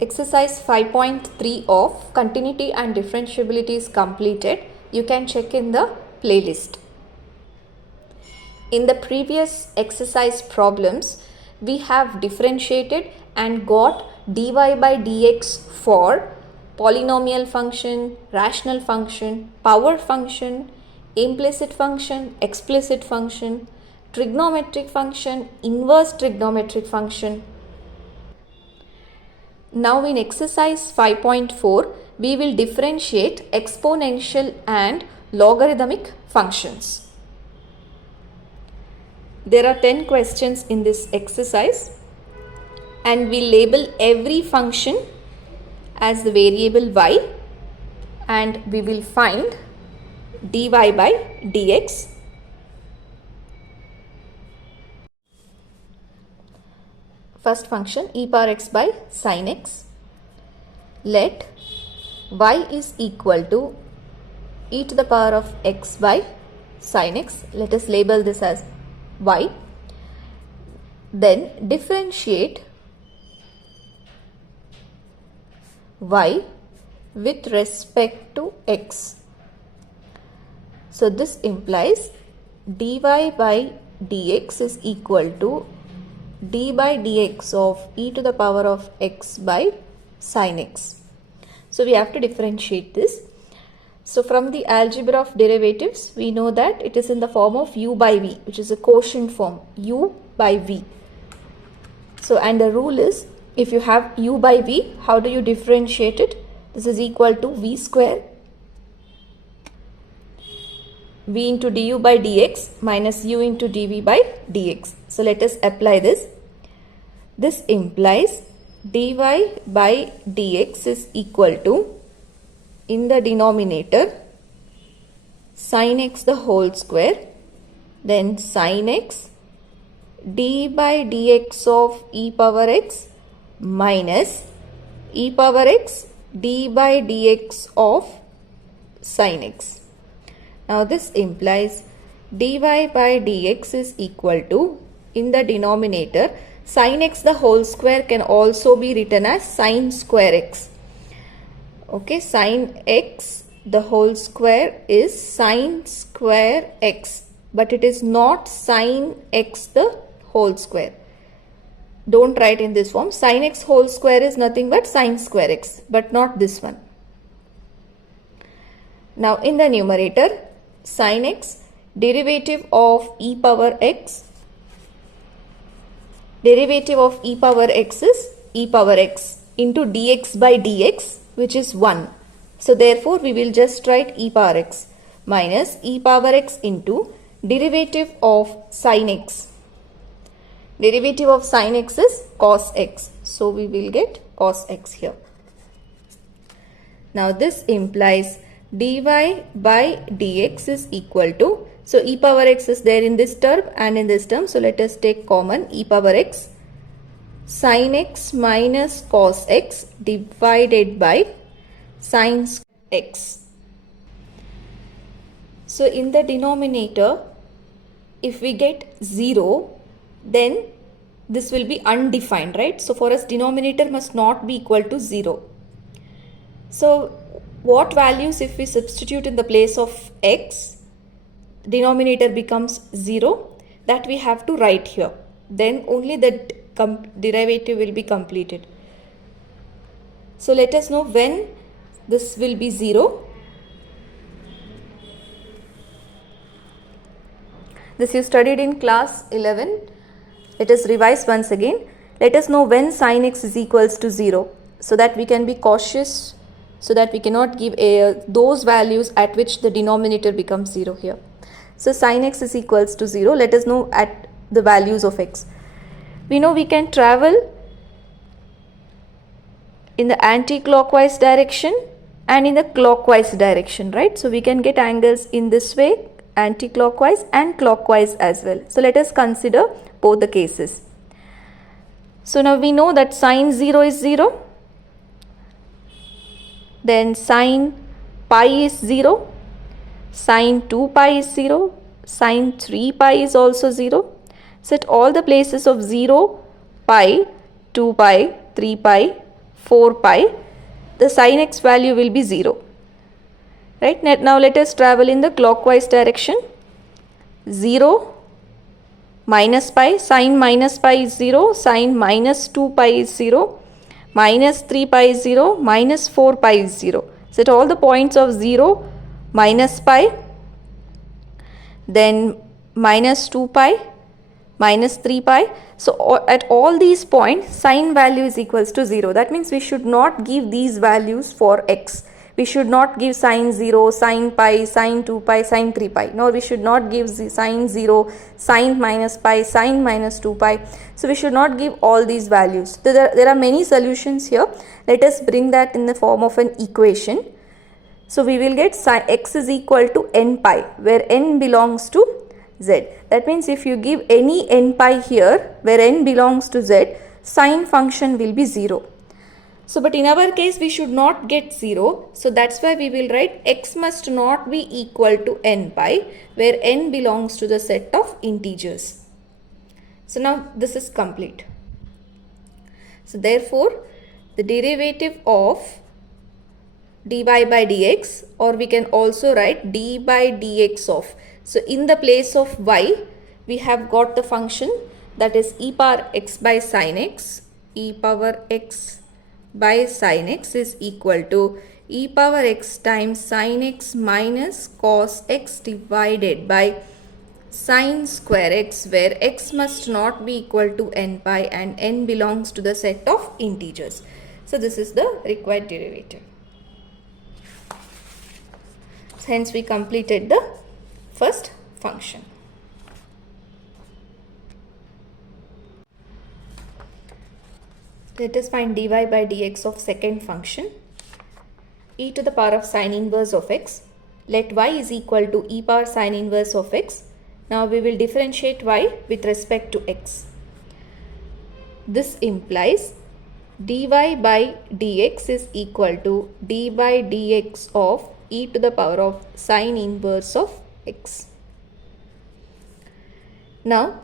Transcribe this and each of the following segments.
Exercise 5.3 of continuity and differentiability is completed. You can check in the playlist. In the previous exercise problems, we have differentiated and got dy by dx for polynomial function, rational function, power function, implicit function, explicit function, trigonometric function, inverse trigonometric function. Now in exercise 5.4, we will differentiate exponential and logarithmic functions. There are 10 questions in this exercise and we label every function as the variable y and we will find dy by dx. First function e power x by sin x. Let y is equal to e to the power of x by sin x. Let us label this as y. Then differentiate y with respect to x. So this implies dy by dx is equal to d by dx of e to the power of x by sin x. So we have to differentiate this. So from the algebra of derivatives, we know that it is in the form of u by v, which is a quotient form, u by v. So and the rule is, if you have u by v, how do you differentiate it? This is equal to v square v into du by dx minus u into dv by dx. So let us apply this. This implies dy by dx is equal to, in the denominator, sin x the whole square, then sin x d by dx of e power x minus e power x d by dx of sin x. Now this implies dy by dx is equal to, in the denominator, sin x the whole square can also be written as sin square x. Okay, sin x the whole square is sin square x, but it is not sin x the whole square. Don't write in this form. Sin x whole square is nothing but sin square x, but not this one. Now in the numerator, sin x, derivative of e power x, derivative of e power x is e power x into dx by dx, which is 1. So therefore we will just write e power x minus e power x into derivative of sin x. Derivative of sin x is cos x. So we will get cos x here. Now this implies dy by dx is equal to, so e power x is there in this term and in this term. So let us take common e power x, sin x minus cos x divided by sin x. So in the denominator, if we get 0, then this will be undefined, right? So for us, denominator must not be equal to 0. So what values if we substitute in the place of x, denominator becomes 0, that we have to write here. Then only the derivative will be completed. So let us know when this will be 0. This you studied in class 11. Let us revise once again. Let us know when sin x is equals to 0, so that we can be cautious, so that we cannot give those values at which the denominator becomes 0 here. So sin x is equals to 0. Let us know at the values of x. We know we can travel in the anti-clockwise direction and in the clockwise direction, right? So we can get angles in this way, anti-clockwise and clockwise as well. So let us consider both the cases. So now we know that sin 0 is 0. Then sin pi is 0. Sin 2 pi is 0. Sin 3 pi is also 0. So at all the places of 0, pi, 2 pi, 3 pi, 4 pi, the sin x value will be 0. Right? Now let us travel in the clockwise direction. 0, minus pi, sin minus pi is 0, sin minus 2 pi is 0, minus 3 pi is 0, minus 4 pi is 0. So at all the points of 0, minus pi, then minus 2 pi, minus 3 pi. So at all these points, sin value is equals to 0. That means we should not give these values for x. We should not give sin 0, sin pi, sin 2 pi, sin 3 pi. No, we should not give sin 0, sin minus pi, sin minus 2 pi. So we should not give all these values. There are many solutions here. Let us bring that in the form of an equation. So we will get sin x is equal to n pi, where n belongs to z. That means if you give any n pi here, where n belongs to z, sin function will be 0. So, but in our case, we should not get 0. So, that's why we will write x must not be equal to n pi, where n belongs to the set of integers. So, now this is complete. So, therefore, the derivative of dy by dx, or we can also write d by dx of. So, in the place of y, we have got the function that is e power x by sin x, e power x by sin x is equal to e power x times sin x minus cos x divided by sin square x, where x must not be equal to n pi and n belongs to the set of integers. So this is the required derivative. So hence we completed the first function. Let us find dy by dx of second function, e to the power of sin inverse of x. Let y is equal to e power sin inverse of x. Now we will differentiate y with respect to x. This implies dy by dx is equal to d by dx of e to the power of sin inverse of x. Now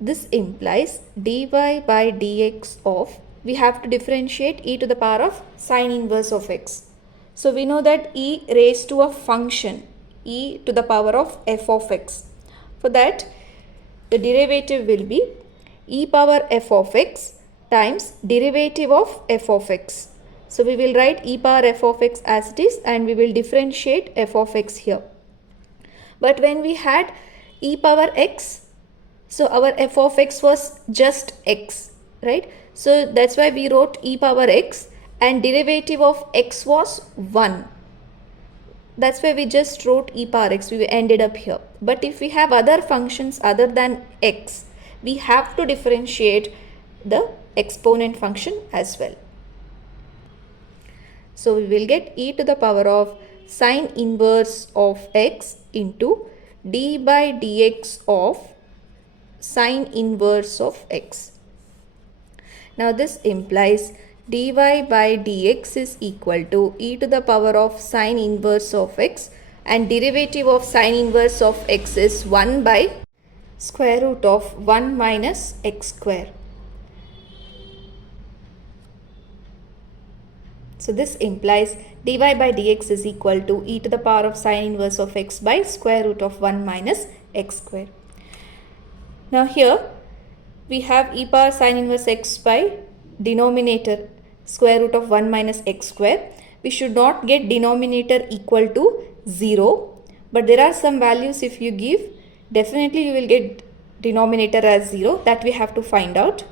this implies dy by dx of, we have to differentiate e to the power of sin inverse of x. So we know that e raised to a function e to the power of f of x. For that, the derivative will be e power f of x times derivative of f of x. So we will write e power f of x as it is, and we will differentiate f of x here. But when we had e power x, so our f of x was just x, right? So that's why we wrote e power x, and derivative of x was 1. That's why we just wrote e power x, we ended up here. But if we have other functions other than x, we have to differentiate the exponent function as well. So we will get e to the power of sin inverse of x into d by dx of sin inverse of x. Now this implies dy by dx is equal to e to the power of sin inverse of x, and derivative of sin inverse of x is 1 by square root of 1 minus x square. So this implies dy by dx is equal to e to the power of sin inverse of x by square root of 1 minus x square. Now here we have e power sin inverse x by denominator square root of 1 minus x square. We should not get denominator equal to 0, but there are some values if you give, definitely you will get denominator as 0, that we have to find out.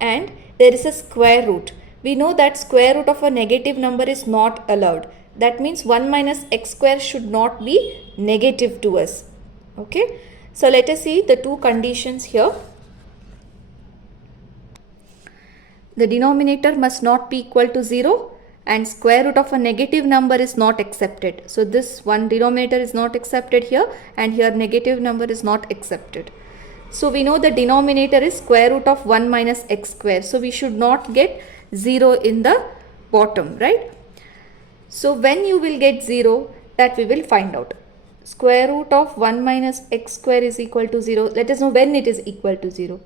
And there is a square root. We know that square root of a negative number is not allowed. That means 1 minus x square should not be negative to us. Okay. So let us see the two conditions here. The denominator must not be equal to 0, and square root of a negative number is not accepted. So this one denominator is not accepted here, and here negative number is not accepted. So we know the denominator is square root of 1 minus x square. So we should not get 0 in the bottom, right? So when you will get 0, that we will find out. Square root of 1 minus x square is equal to 0. Let us know when it is equal to 0.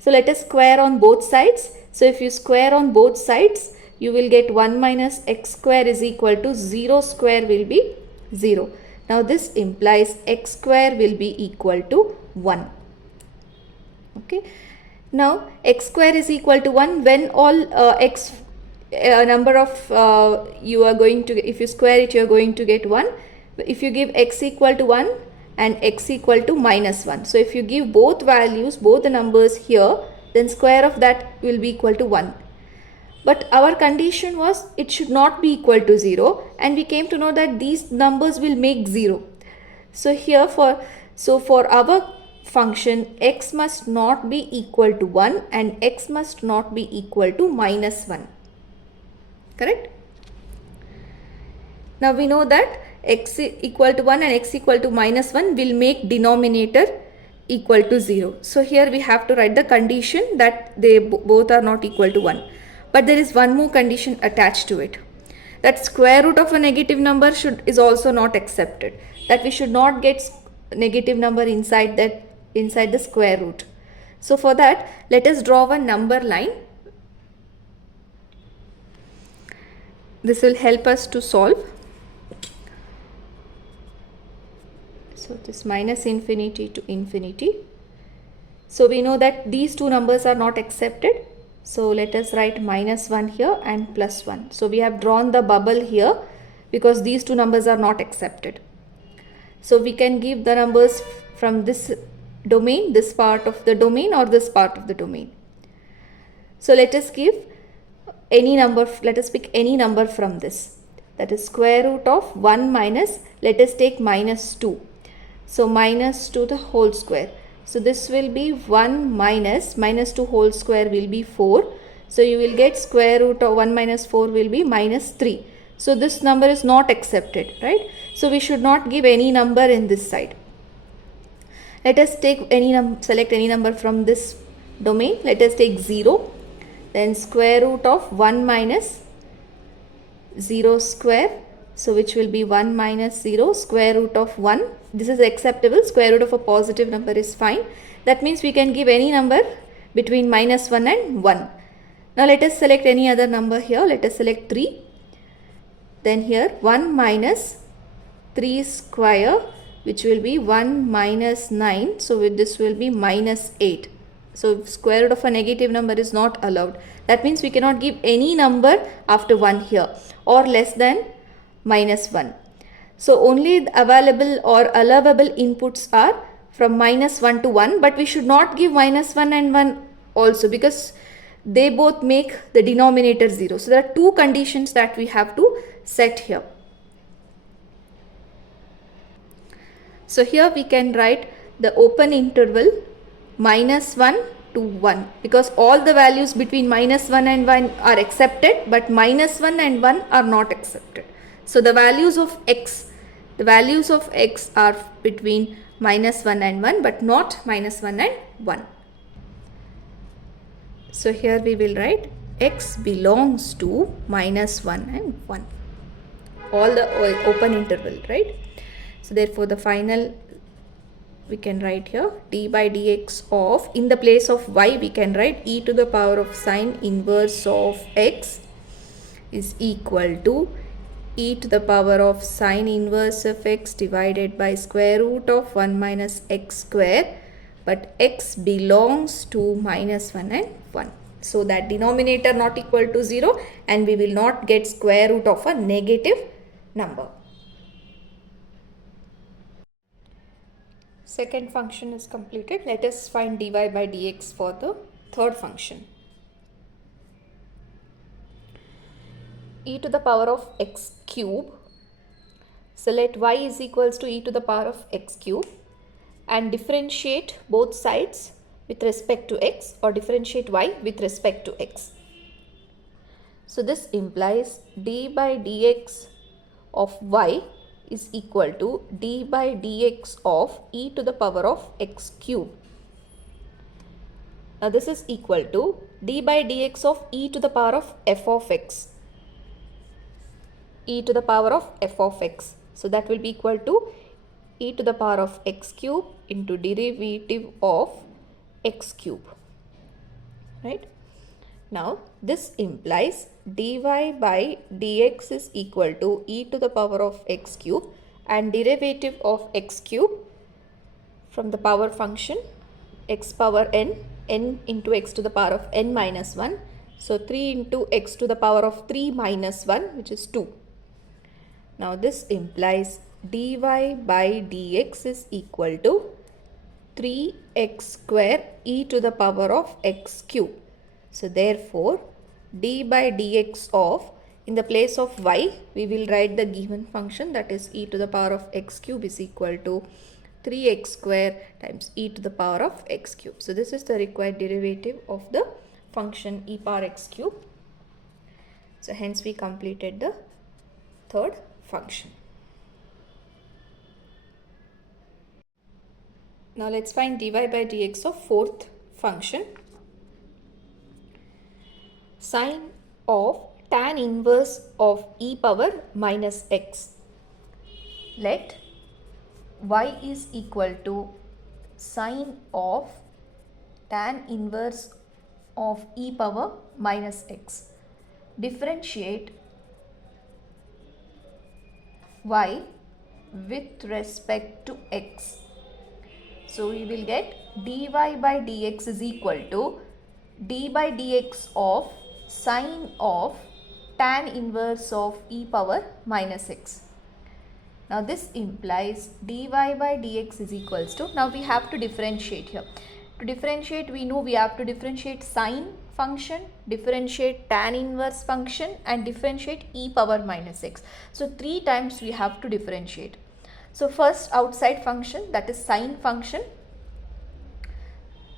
So let us square on both sides. So if you square on both sides, you will get 1 minus x square is equal to 0 square will be 0. Now this implies x square will be equal to 1. Okay. Now x square is equal to 1 when all x number of you are going to, if you square it, you are going to get 1. If you give x equal to 1 and x equal to minus 1. So if you give both values, both the numbers here, then square of that will be equal to 1. But our condition was it should not be equal to 0, and we came to know that these numbers will make 0. So here for our function, x must not be equal to 1 and x must not be equal to minus 1. Correct? Now we know that x equal to 1 and x equal to minus 1 will make denominator equal to 0. So here we have to write the condition that they both are not equal to 1. But there is one more condition attached to it. That square root of a negative number is also not accepted. That we should not get negative number inside the square root. So for that, let us draw a number line. This will help us to solve. So this minus infinity to infinity. So we know that these two numbers are not accepted. So let us write minus 1 here and plus 1. So we have drawn the bubble here because these two numbers are not accepted. So we can give the numbers from this domain, this part of the domain, or this part of the domain. So let us give any number, let us pick any number from this. That is square root of 1 minus, let us take minus 2. So minus 2 the whole square. So this will be 1 minus 2 whole square will be 4. So you will get square root of 1 minus 4 will be minus 3. So this number is not accepted, right? So we should not give any number in this side. Let us take select any number from this domain. Let us take 0. Then square root of 1 minus 0 square. So which will be 1 minus 0 square root of 1. This is acceptable. Square root of a positive number is fine. That means we can give any number between minus 1 and 1. Now let us select any other number here. Let us select 3. Then here 1 minus 3 square, which will be 1 minus 9. So with this will be minus 8. So square root of a negative number is not allowed. That means we cannot give any number after 1 here or less than minus 1. So only available or allowable inputs are from minus 1 to 1, but we should not give minus 1 and 1 also because they both make the denominator 0. So there are two conditions that we have to set here. So here we can write the open interval minus 1 to 1 because all the values between minus 1 and 1 are accepted, but minus 1 and 1 are not accepted. So the values of x are between minus 1 and 1, but not minus 1 and 1. So here we will write x belongs to minus 1 and 1. All the open interval, right? So therefore the final we can write here d by dx of, in the place of y we can write e to the power of sine inverse of x is equal to e to the power of sine inverse of x divided by square root of 1 minus x square, but x belongs to minus 1 and 1. So that denominator not equal to 0 and we will not get square root of a negative number. Second function is completed. Let us find dy by dx for the third function. E to the power of x cube. So let y is equals to e to the power of x cube and differentiate both sides with respect to x or differentiate y with respect to x. So this implies d by dx of y is equal to d by dx of e to the power of x cube. Now this is equal to d by dx of e to the power of f of x. E to the power of f of x. So that will be equal to e to the power of x cube into derivative of x cube. Right? Now this implies dy by dx is equal to e to the power of x cube and derivative of x cube from the power function x power n into x to the power of n minus 1. So 3 into x to the power of 3 minus 1, which is 2. Now this implies dy by dx is equal to 3x square e to the power of x cube. So therefore d by dx of, in the place of y we will write the given function, that is e to the power of x cube is equal to 3x square times e to the power of x cube. So this is the required derivative of the function e power x cube. So hence we completed the third function. Now let's find dy by dx of fourth function. Sine of tan inverse of e power minus x. Let y is equal to sine of tan inverse of e power minus x. Differentiate y with respect to x. So we will get dy by dx is equal to d by dx of sine of tan inverse of e power minus x. Now this implies dy by dx is equals to, now we have to differentiate here. To differentiate, we know we have to differentiate sine function, differentiate tan inverse function and differentiate e power minus x. So 3 times we have to differentiate. So first outside function, that is sine function.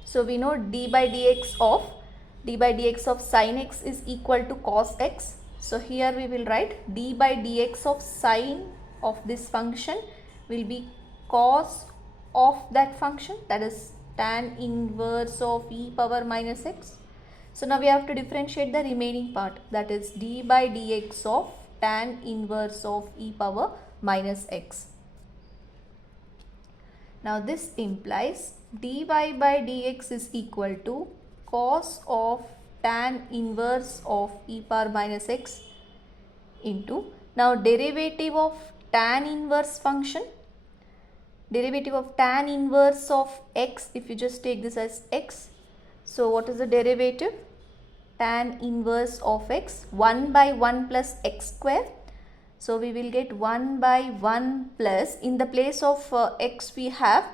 So we know d by dx of sine x is equal to cos x. So here we will write d by dx of sine of this function will be cos of that function, that is tan inverse of e power minus x. So now we have to differentiate the remaining part, that is d by dx of tan inverse of e power minus x. Now this implies dy by dx is equal to cos of tan inverse of e power minus x into, now derivative of tan inverse function, derivative of tan inverse of x, if you just take this as x. So what is the derivative? Tan inverse of x, 1 by 1 plus x square. So we will get 1 by 1 plus, in the place of x we have,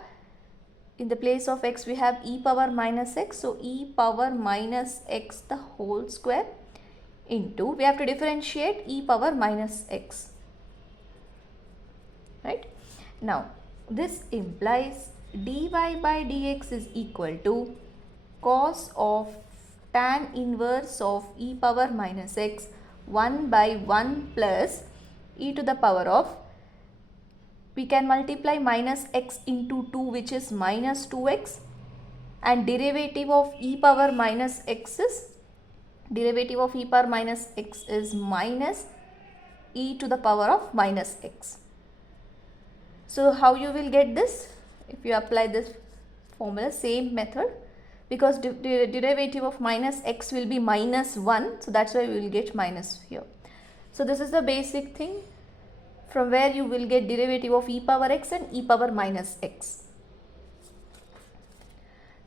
e power minus x. So e power minus x the whole square into, we have to differentiate e power minus x. Right? Now this implies dy by dx is equal to cos of tan inverse of e power minus x 1 by 1 plus e to the power of, we can multiply minus x into 2, which is minus 2x, and derivative of e power minus x is, minus e to the power of minus x. So how you will get this? If you apply this formula, same method, because derivative of minus x will be minus 1, so that's why we will get minus here. So this is the basic thing from where you will get derivative of e power x and e power minus x.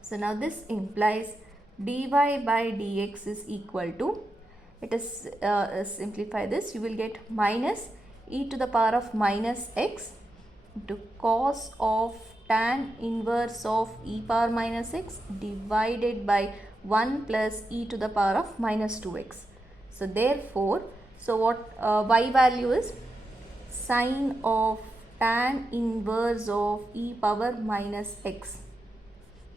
So now this implies dy by dx is equal to, let us simplify this, you will get minus e to the power of minus x into cos of tan inverse of e power minus x divided by 1 plus e to the power of minus 2x. So therefore, so what y value is, sine of tan inverse of e power minus x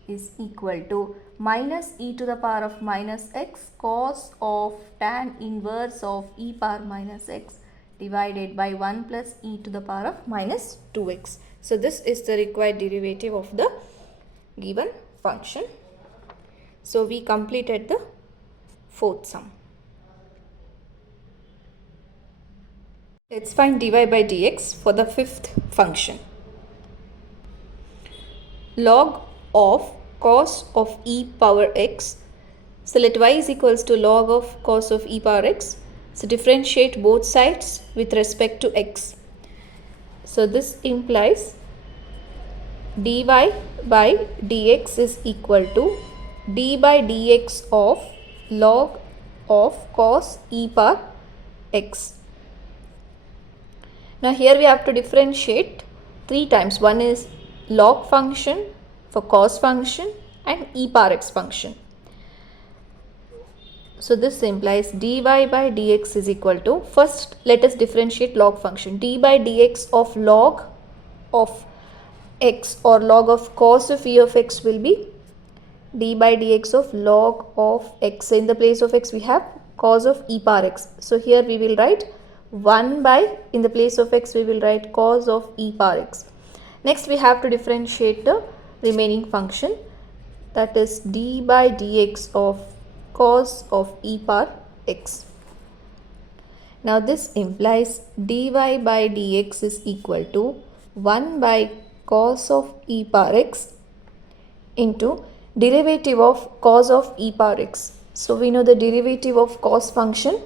is equal to minus e to the power of minus x cos of tan inverse of e power minus x divided by 1 plus e to the power of minus 2x. So this is the required derivative of the given function. So we completed the fourth sum. Let's find dy by dx for the fifth function. Log of cos of e power x So let y is equals to log of cos of e power x. So differentiate both sides with respect to x. So this implies dy by dx is equal to d by dx of log of cos e power x. Now here we have to differentiate 3 times. One is log function for cos function and e power x function. So this implies dy by dx is equal to, first let us differentiate log function. D by dx of log of x or log of cos of e of x will be d by dx of log of x. In the place of x we have cos of e power x. So here we will write 1 by, in the place of x we will write cos of e power x. Next we have to differentiate the remaining function, that is d by dx of cos of e power x. Now this implies dy by dx is equal to 1 by cos of e power x into derivative of cos of e power x. So we know the derivative of cos function,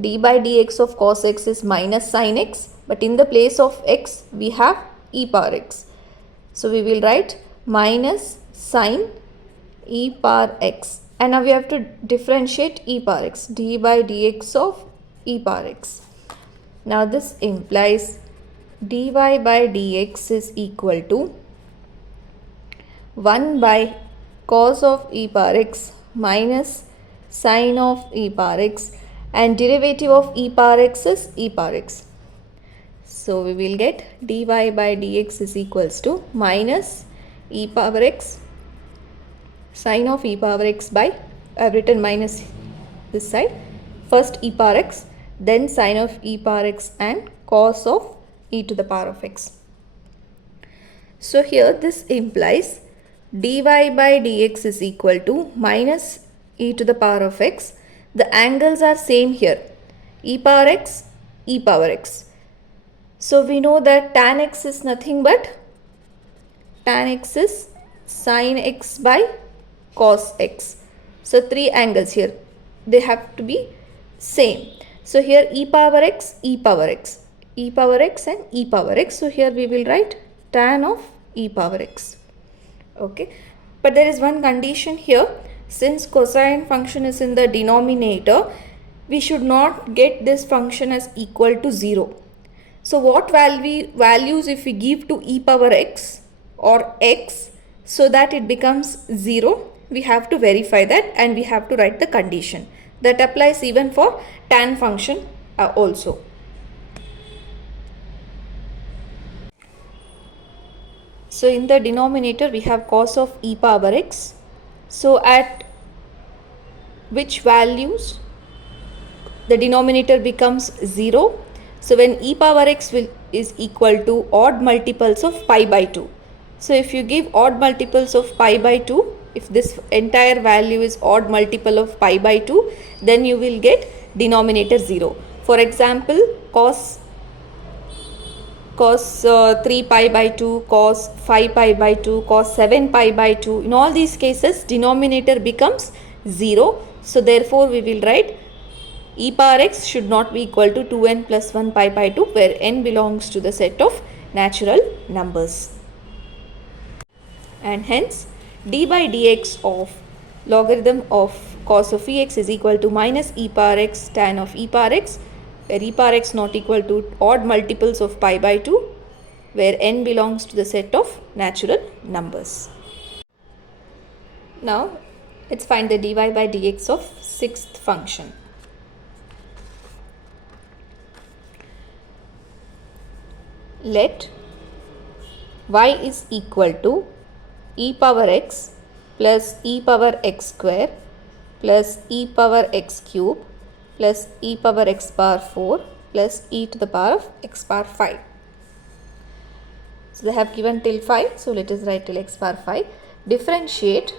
d by dx of cos x is minus sin x, but in the place of x we have e power x. So we will write minus sin e power x. And now we have to differentiate e power x, d by dx of e power x. Now this implies dy by dx is equal to 1 by cos of e power x minus sin of e power x, and derivative of e power x is e power x. So we will get dy by dx is equals to minus e power x sin of e power x by, I have written minus this side, first e power x, then sin of e power x and cos of e to the power of x. So here this implies dy by dx is equal to minus e to the power of x. The angles are same here, e power x, e power x. So we know that tan x is nothing but tan x is sin x by cos x. So 3 angles here, they have to be same. So here e power x, e power x, e power x and e power x. So here we will write tan of e power x. Okay, but there is one condition here. Since cosine function is in the denominator, we should not get this function as equal to 0. So what values if we give to e power x or x so that it becomes 0? We have to verify that and we have to write the condition. That applies even for tan function also. So in the denominator we have cos of e power x. So at which values the denominator becomes 0? So when e power x is equal to odd multiples of pi by 2. So if you give odd multiples of pi by 2, if this entire value is odd multiple of pi by 2, then you will get denominator 0. For example, cos 3 pi by 2, cos 5 pi by 2, cos 7 pi by 2. In all these cases, denominator becomes 0. So therefore, we will write e power x should not be equal to 2n plus 1 pi by 2, where n belongs to the set of natural numbers. And hence, d by dx of logarithm of cos of ex is equal to minus e power x tan of e power x, where e power x not equal to odd multiples of pi by 2, where n belongs to the set of natural numbers. Now, let's find the dy by dx of sixth function. Let y is equal to e power x plus e power x square plus e power x cube plus e power x power 4 plus e to the power of x power 5. So they have given till 5. So let us write till x power 5. Differentiate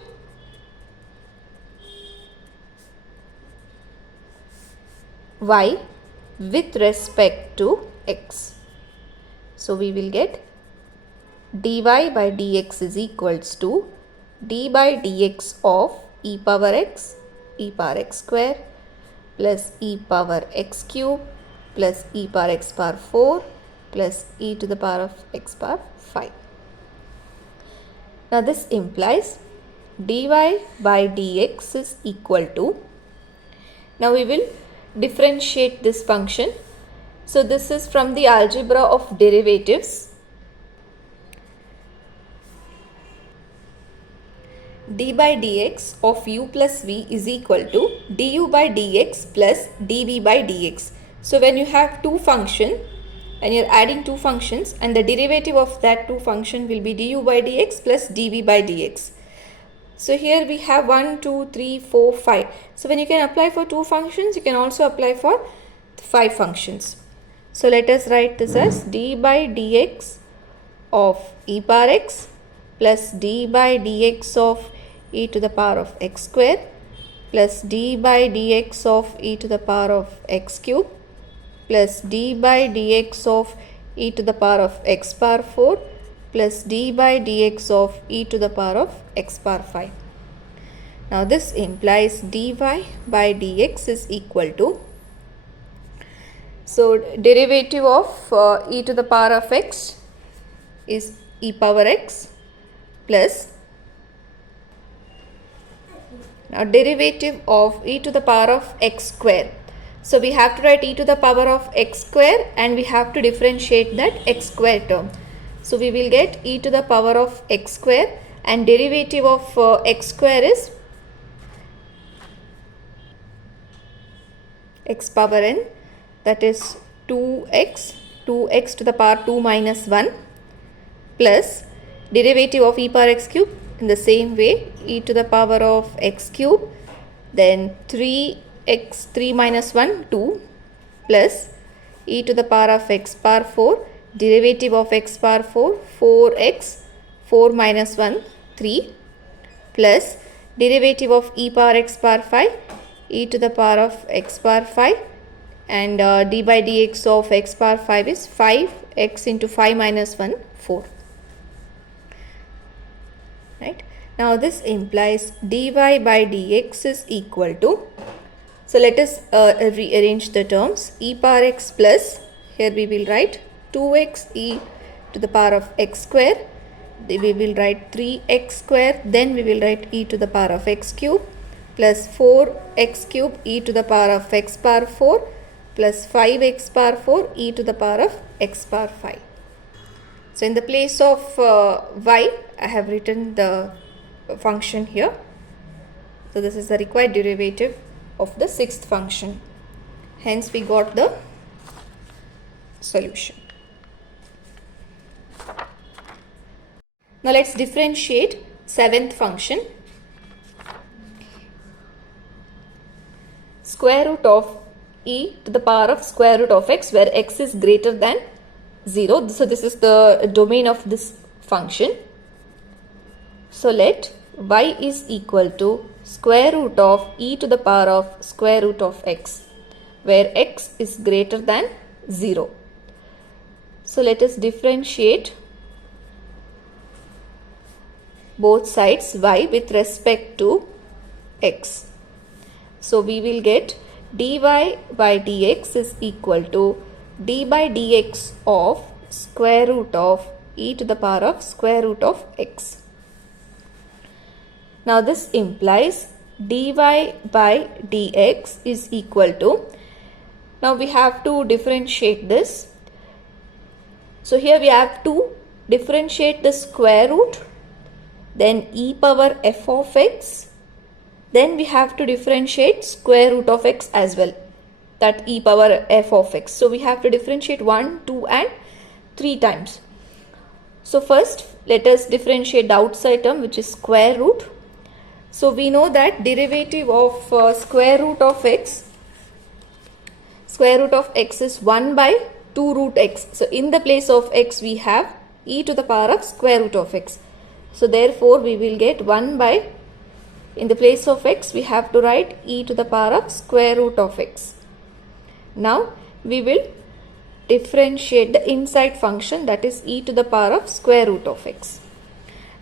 y with respect to x. So we will get dy by dx is equals to d by dx of e power x e power x square plus e power x cube plus e power x power 4 plus e to the power of x power 5. Now this implies dy by dx is equal to, now we will differentiate this function. So this is from the algebra of derivatives. D by dx of u plus v is equal to du by dx plus dv by dx. So when you have two functions and you are adding two functions, and the derivative of that two function will be du by dx plus dv by dx. So here we have 1, 2, 3, 4, 5. So when you can apply for two functions, you can also apply for 5 functions. So let us write this as d by dx of e power x plus d by dx of e to the power of x square plus d by dx of e to the power of x cube plus d by dx of e to the power of x power 4 plus d by dx of e to the power of x power 5. Now this implies dy by dx is equal to, so derivative of e to the power of x is e power x plus, now derivative of e to the power of x square. So we have to write e to the power of x square and we have to differentiate that x square term. So we will get e to the power of x square, and derivative of x square is x power n, that is 2x to the power 2 minus 1 plus derivative of e power x cube in the same way, e to the power of x cube, then 3 minus 1 2 plus e to the power of x power 4, derivative of x power 4 4x 4 minus 1 3 plus derivative of e power x power 5 e to the power of x power 5, and d by dx of x power 5 is 5x into 5 minus 1 4. Right. Now this implies dy by dx is equal to, so let us rearrange the terms, e power x plus, here we will write 2x e to the power of x square, we will write 3x square, then we will write e to the power of x cube plus 4x cube e to the power of x power 4 plus 5x power 4 e to the power of x power 5. So in the place of y, I have written the function here. So this is the required derivative of the sixth function. Hence we got the solution. Now let's differentiate seventh function. Square root of e to the power of square root of x, where x is greater than 0. So this is the domain of this function. So let y is equal to square root of e to the power of square root of x, where x is greater than 0. So let us differentiate both sides y with respect to x. So we will get dy by dx is equal to d by dx of square root of e to the power of square root of x. Now this implies dy by dx is equal to, now we have to differentiate this. So here we have to differentiate the square root, then e power f of x, then we have to differentiate square root of x as well, that e power f of x. So we have to differentiate 1, 2 and 3 times. So first let us differentiate the outside term, which is square root. So we know that derivative of square root of x is 1 by 2 root x. So in the place of x we have e to the power of square root of x. So therefore we will get 1 by, in the place of x we have to write e to the power of square root of x. Now we will differentiate the inside function, that is e to the power of square root of x.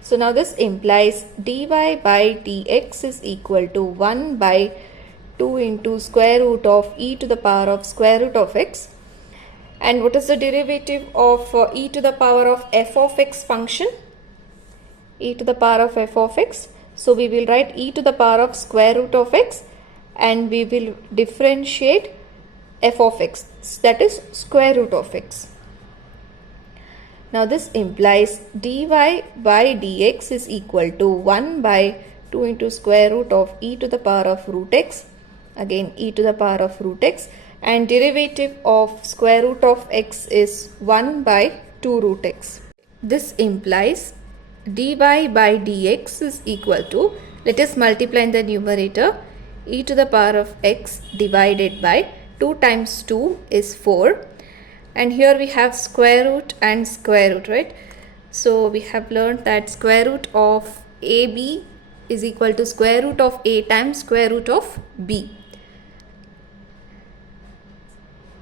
So now this implies dy by dx is equal to 1 by 2 into square root of e to the power of square root of x. And what is the derivative of e to the power of f of x function? E to the power of f of x. So we will write e to the power of square root of x and we will differentiate f of x, that is square root of x. Now this implies dy by dx is equal to 1 by 2 into square root of e to the power of root x, again e to the power of root x, and derivative of square root of x is 1 by 2 root x. This implies dy by dx is equal to, let us multiply in the numerator, e to the power of x divided by 2 times 2 is 4, and here we have square root and square root, right? So we have learned that square root of ab is equal to square root of a times square root of b.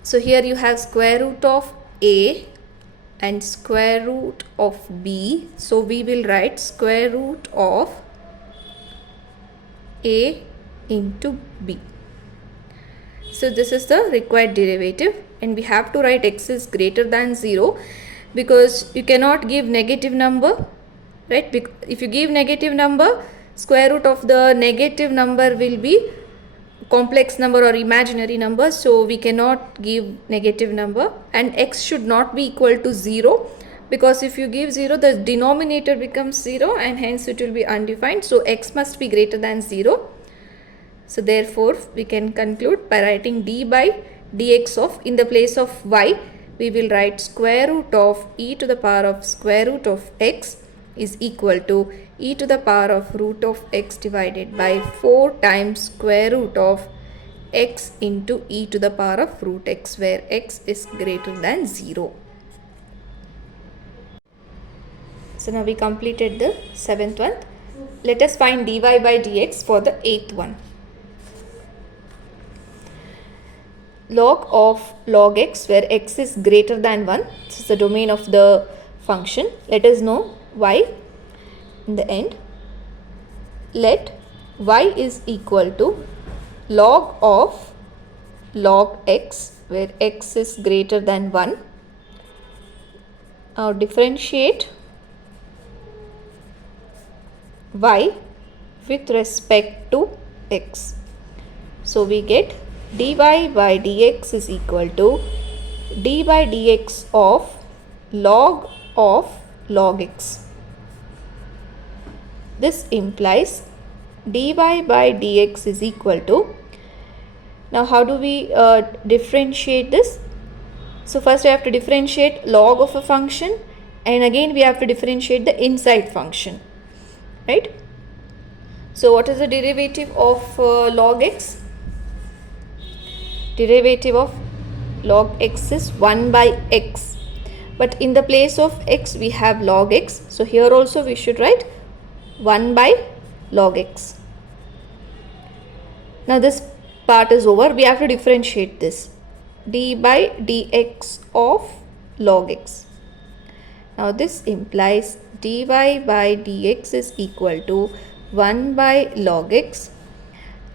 So here you have square root of a and square root of b. So we will write square root of a into b. So this is the required derivative, and we have to write x is greater than 0 because you cannot give negative number, right? If you give negative number, square root of the negative number will be complex number or imaginary number, so we cannot give negative number, and x should not be equal to 0 because if you give 0 the denominator becomes 0 and hence it will be undefined, so x must be greater than 0. So therefore we can conclude by writing d by dx of, in the place of y we will write square root of e to the power of square root of x is equal to e to the power of root of x divided by 4 times square root of x into e to the power of root x, where x is greater than 0. So now we completed the 7th one. Let us find dy by dx for the 8th one. Log of log x, where x is greater than 1, this is the domain of the function. Let us know y in the end. Let y is equal to log of log x, where x is greater than 1. Now differentiate y with respect to x. So we get dy by dx is equal to d by dx of log x. This implies dy by dx is equal to, now how do we differentiate this? So first we have to differentiate log of a function, and again we have to differentiate the inside function, right? So what is the derivative of log x? Derivative of log x is 1 by x, but in the place of x we have log x, so here also we should write 1 by log x. Now this part is over, we have to differentiate this, d by dx of log x. Now this implies dy by dx is equal to 1 by log x,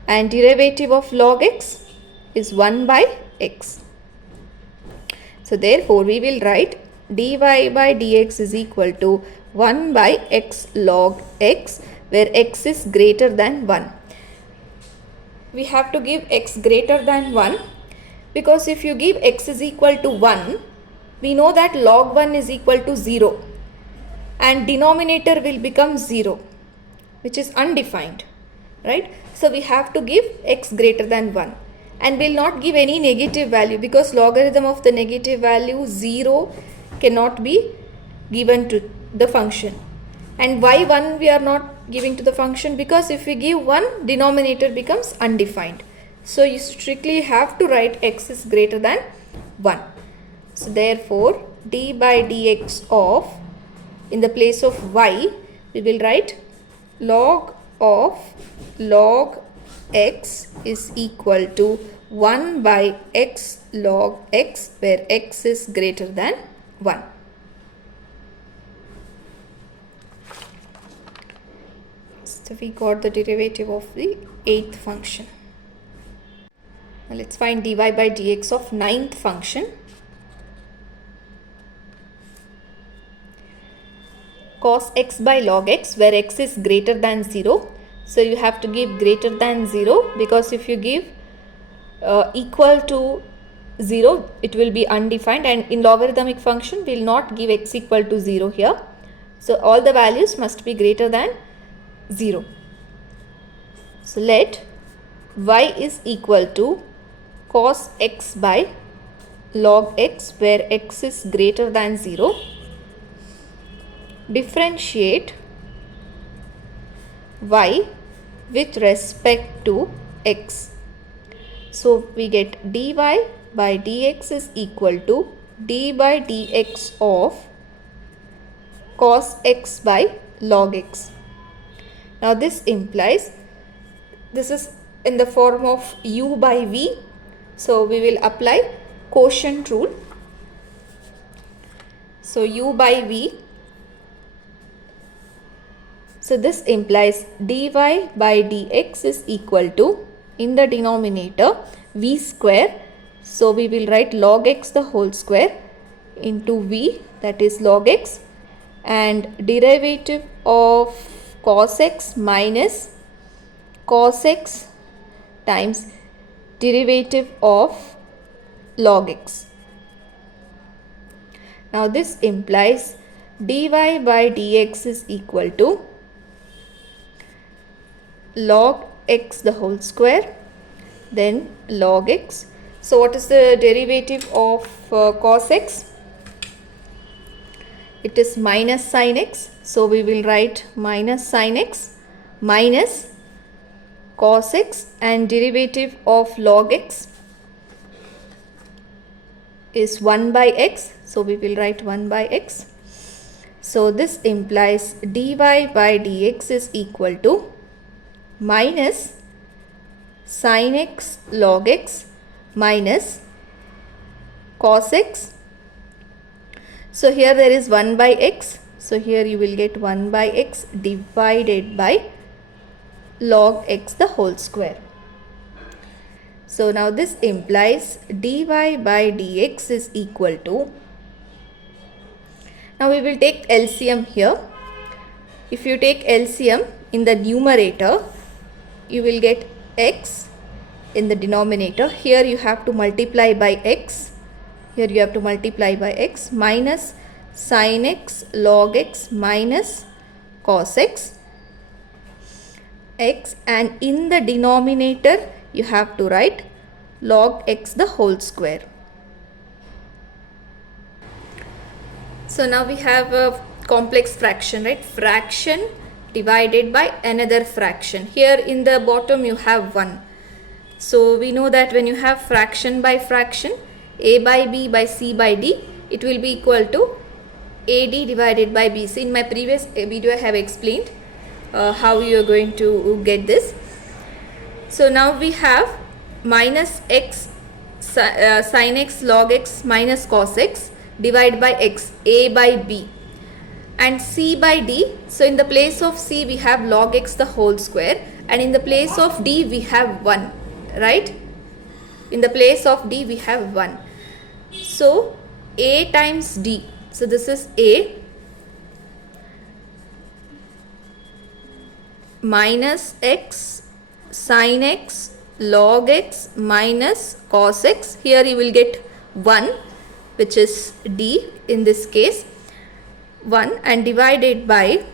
and derivative of log x is 1 by x. So therefore we will write dy by dx is equal to 1 by x log x, where x is greater than 1. We have to give x greater than 1 because if you give x is equal to 1, we know that log 1 is equal to 0 and denominator will become 0, which is undefined, right? So we have to give x greater than 1, and will not give any negative value because logarithm of the negative value 0 cannot be given to the function, and y1 we are not giving to the function because if we give 1 denominator becomes undefined. So you strictly have to write x is greater than 1. So therefore d by dx of, in the place of y we will write log of log x is equal to 1 by x log x, where x is greater than 1. So we got the derivative of the 8th function. Now let's find dy by dx of 9th function. Cos x by log x, where x is greater than 0. So you have to give greater than 0, because if you give equal to 0, it will be undefined, and in logarithmic function we will not give x equal to 0 here. So all the values must be greater than 0. So let y is equal to cos x by log x, where x is greater than 0. Differentiate y with respect to x. So we get dy by dx is equal to d by dx of cos x by log x. Now this implies, this is in the form of u by v. So we will apply quotient rule. So u by v. So this implies dy by dx is equal to, in the denominator, v square. So we will write log x the whole square into v, that is log x, and derivative of cos x minus cos x times derivative of log x. Now this implies dy by dx is equal to log x the whole square, then log x. So what is the derivative of cos x? It is minus sin x. So we will write minus sin x minus cos x, and derivative of log x is 1 by x. So we will write 1 by x. So this implies dy by dx is equal to minus sin x log x minus cos x. So here there is 1 by x. So here you will get 1 by x divided by log x the whole square. So now this implies dy by dx is equal to, now we will take LCM here. If you take LCM in the numerator, you will get x in the denominator. Here you have to multiply by x. Here you have to multiply by x minus sin x log x minus cos x, and in the denominator you have to write log x the whole square. So now we have a complex fraction, right? Fraction divided by another fraction. Here in the bottom you have 1. So we know that when you have fraction by fraction, a by b by c by d, it will be equal to ad divided by bc. In my previous video I have explained how you are going to get this. So now we have minus x sin x log x minus cos x divided by x, a by b, and c by d. So in the place of c we have log x the whole square, and in the place of d we have 1, right? In the place of d we have 1. So a times d. So this is a minus x sin x log x minus cos x. Here you will get 1, which is d in this case, 1, and divided by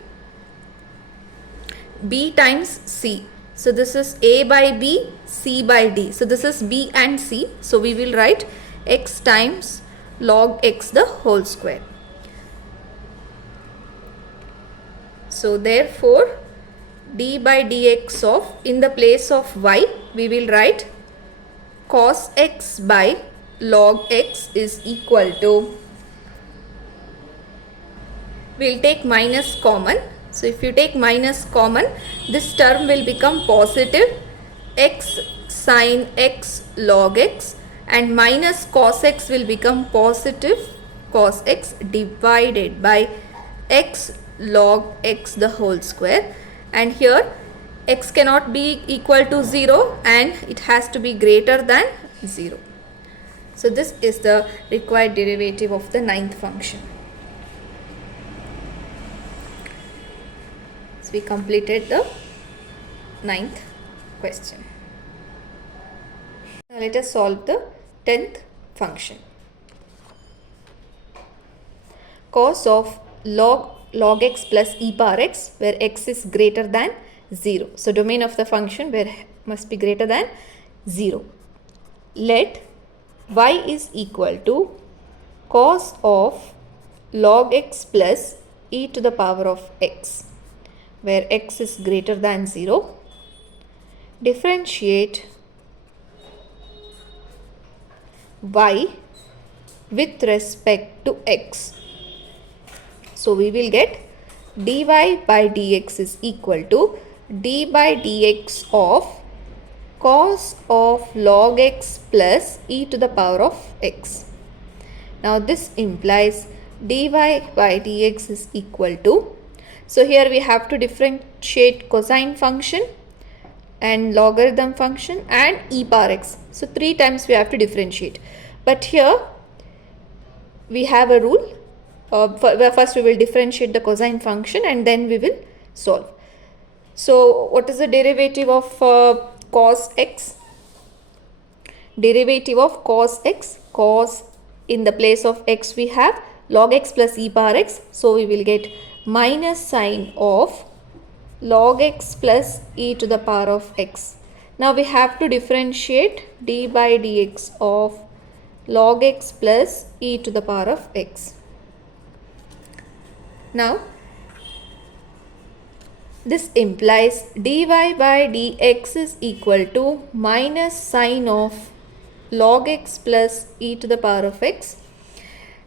b times c. So this is a by b, c by d. So this is b and c. So we will write x times log x the whole square. So therefore d by dx of, in the place of y we will write cos x by log x is equal to, we will take minus common. So if you take minus common, this term will become positive, x sin x log x, and minus cos x will become positive cos x divided by x log x the whole square, and here x cannot be equal to 0 and it has to be greater than 0. So this is the required derivative of the ninth function. So we completed the ninth question. Now let us solve the 10th function. Cos of log x plus e power x, where x is greater than 0. So domain of the function where must be greater than 0. Let y is equal to cos of log x plus e to the power of x, where x is greater than 0. Differentiate y with respect to x. So we will get dy by dx is equal to d by dx of cos of log x plus e to the power of x. Now this implies dy by dx is equal to, so here we have to differentiate cosine function and logarithm function and e power x. So 3 times we have to differentiate. But here we have a rule. First we will differentiate the cosine function and then we will solve. So what is the derivative of cos x? Derivative of cos x, cos in the place of x we have log x plus e power x. So we will get minus sine of log x plus e to the power of x. Now we have to differentiate d by dx of log x plus e to the power of x. Now this implies dy by dx is equal to minus sine of log x plus e to the power of x.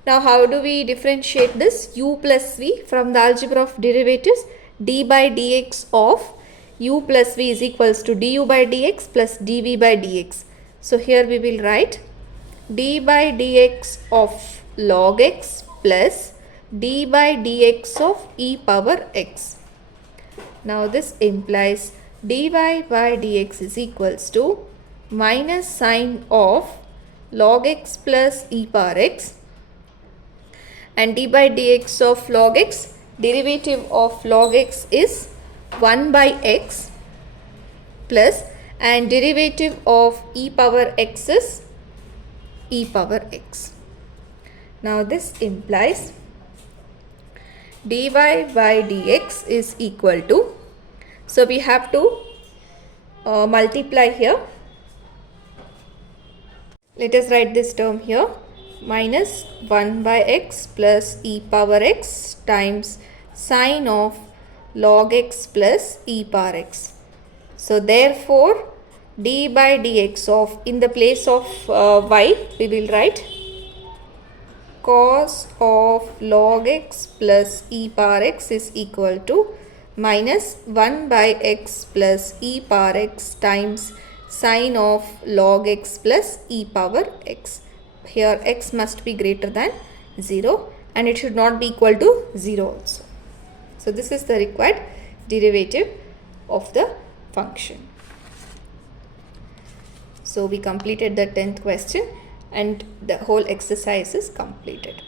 Now how do we differentiate this? U plus v from the algebra of derivatives. D by dx of u plus v is equals to du by dx plus dv by dx. So here we will write d by dx of log x plus d by dx of e power x. Now this implies dy by dx is equals to minus sine of log x plus e power x, and d by dx of log x, derivative of log x is 1 by x plus, and derivative of e power x is e power x. Now this implies dy by dx is equal to, so we have to multiply here. Let us write this term here, minus 1 by x plus e power x times sine of log x plus e power x. So therefore d by dx of, in the place of y we will write cos of log x plus e power x is equal to minus 1 by x plus e power x times sine of log x plus e power x. Here x must be greater than 0 and it should not be equal to 0 also. So this is the required derivative of the function. So we completed the 10th question and the whole exercise is completed.